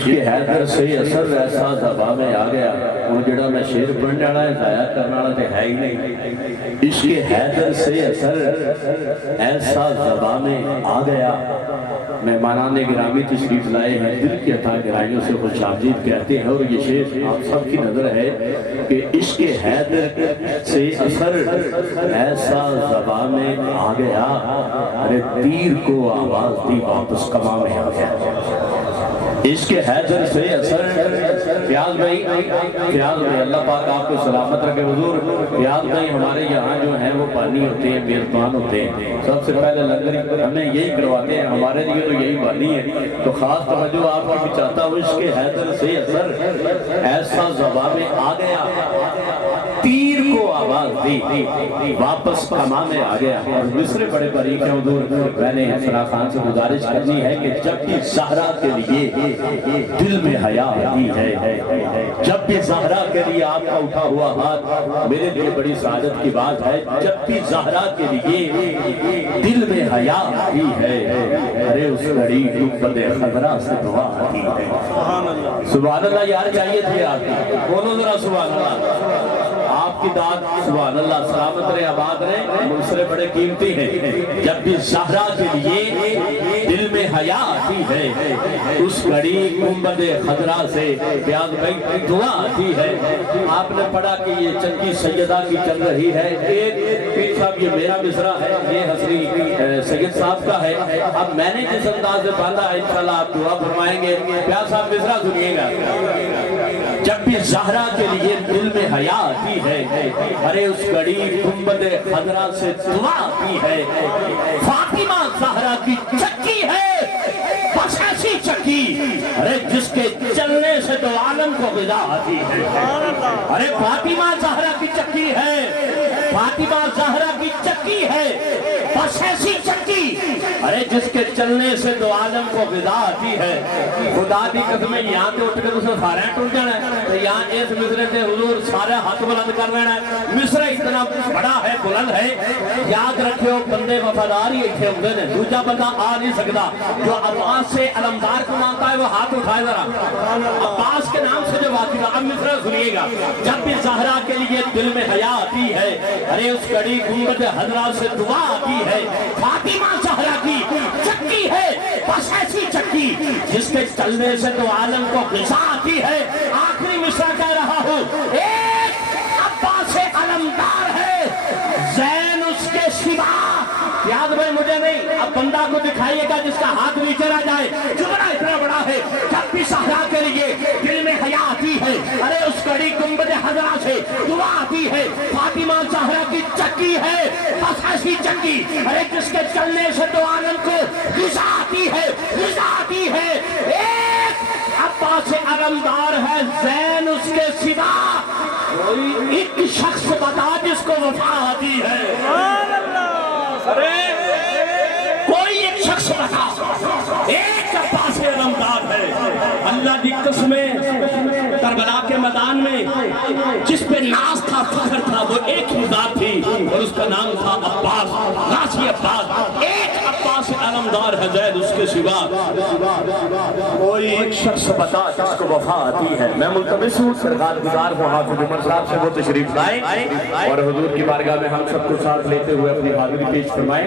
عشق حیدر سے اثر ایسا زباں میں آ گیا. اور جڑا میں شعر پڑھنے والا ہے ضائع کرنے والا تو ہے ہی نہیں. عشق حیدر سے اثر ایسا زباں میں آ گیا. مہمانان گرامی تشریف لائے ہیں, دل کی عطا گرائیوں سے خوش آمدید کہتے ہیں. اور یہ شعر آپ سب کی نظر ہے کہ عشق حیدر سے اثر ایسا زباں میں آ گیا. ارے تیر کو آواز دی واپس کما میں آ گیا. عشق حیدر سے اثر. فیاض بھائی اللہ پاک آپ کو سلامت رکھے. حضور فیاض بھائی ہمارے یہاں جو ہیں وہ پانی ہوتے ہیں, میزبان ہوتے ہیں. سب سے پہلے لنگر ہمیں یہی کرواتے ہیں, ہمارے لیے تو یہی بانی ہے. تو خاص توجہ آپ کو بھی چاہتا ہوں. عشق حیدر سے اثر ایسا زباں میں آ گیا, تیر کو آواز دی واپس کما میں آ گیا. اور مصرے بڑے باریک ہیں حضور. میں نے فرا خان سے گزارش کرنی ہے کہ جب بھی زہرا کے لیے دل میں حیا آتی ہے, جب بھی زہرا کے لیے آپ کا اٹھا ہوا ہاتھ میرے لیے بڑی سعادت کی بات ہے. جب بھی زہرا کے لیے دل میں حیا آتی ہے, ارے اس گھڑی گنبد خضرا سے دعا آتی ہے. سبحان اللہ یار چاہیے تھے آپ کی. بولو ذرا سبحان اللہ. آپ کی داد سبحان اللہ. سلامت رہے, آباد رہے. منصرے بڑے قیمتی ہیں. جب بھی زہرا کے لیے دل میں حیا آتی ہے, اس گھڑی گنبد خضرا سے فیاض بھائی دعا آتی ہے. آپ نے پڑھا کہ یہ چنکی سیدہ کی چل رہی ہے. ایک پیر صاحب یہ میرا مصرع ہے, یہ حسنی سید صاحب کا ہے. اب میں نے جس انداز سے باندھا ہے انشاءاللہ آپ دعا فرمائیں گے. فیاض صاحب مصرع سنیے گا. جب بھی زہرا کے لیے دل میں حیا آتی ہے, ارے اس گھڑی گنبد خضرا سے دعا آتی ہے. فاطمہ زہرا کی چکی ہے بس ایسی چکی, ارے جس کے چلنے سے دو عالم کو غذا آتی ہے. ارے فاطمہ زہرا کی چکی ہے, فاطمہ زہرا کی چکی ہے بس ایسی چکی, ارے جس کے چلنے سے دو عالم کو غذا آتی ہے. خدا دی قسم یہاں تے اٹھ کے تو سارے ٹوٹ جانا ہے. تو یہاں اس مصرے سے حضور سارے ہاتھ بلند کر لینا ہے. مصرع اتنا بڑا ہے, بلند ہے. یاد رکھو بندے وفادار ہی ایتھے ہوندے نے, دوجا بندہ آ نہیں سکتا. جو عباس سے علمدار کو مانتا ہے وہ ہاتھ اٹھائے ذرا. عباس کے نام سے جو واقعہ. اب مصرع سنیے گا. جب بھی زہرا کے لیے دل میں حیا آتی ہے, ارے اس گھڑی گنبد خضرا سے دعا آتی ہے. فاطمہ زہرا کی چکی ہے بس ایسی چکی, جس کے چلنے سے تو عالم کو غذا آتی ہے. آخری مصرع کہہ رہا ہوں. ایک عباس علمدار ہے, زین اس کے سوا. یاد بھائی مجھے نہیں, اب بندہ کو دکھائیے گا جس کا ہاتھ نیچے نہ جائے. جملہ اتنا بڑا ہے. جب بھی زہرا کے لیے دل میں حیا آتی ہے, ارے اس گھڑی گنبد خضرا سے دعا آتی ہے. فاطمہ زہرا کی چکی ہے بس ایسی چکی, ارے جس کے چلنے سے تو عالم کو غذا آتی ہے, غذا آتی ہے. ایک عباس علمدار ہے, زین اس کے سوا کوئی ایک شخص بتا جس کو وفا آتی ہے. کوئی ایک شخص بتا, ایک عباس علمدار ہے. اللہ کی قسمیں کربلا کے میدان میں جس پہ ناز تھا, فخر تھا, وہ ایک ہی ذات تھی اور اس کا نام تھا عباس, غازی عباس. ایک عباس علمدار ہے, زید اس کے سوا کوئی ایک شخص بتا جس کو وفا آتی ہے. میں ملتمس ہوں سرکار گزار ہوں حافظ عمر صاحب سے وہ تشریف لائیں اور حضور کی بارگاہ میں ہم سب کو ساتھ لیتے ہوئے اپنی حاضری پیش فرمائیں.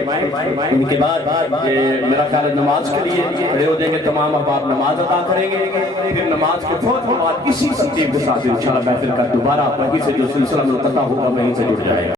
ان کے بعد میرا خیال ہے نماز کے لیے کھڑے ہو جائیں گے. تمام احباب نماز ادا کریں گے. پھر نماز کے فوراً بعد اسی ترتیب کے ساتھ انشاءاللہ محفل کا دوبارہ وہیں سے جو سلسلہ منقطع ہوگا وہیں سے جڑ جائے گا.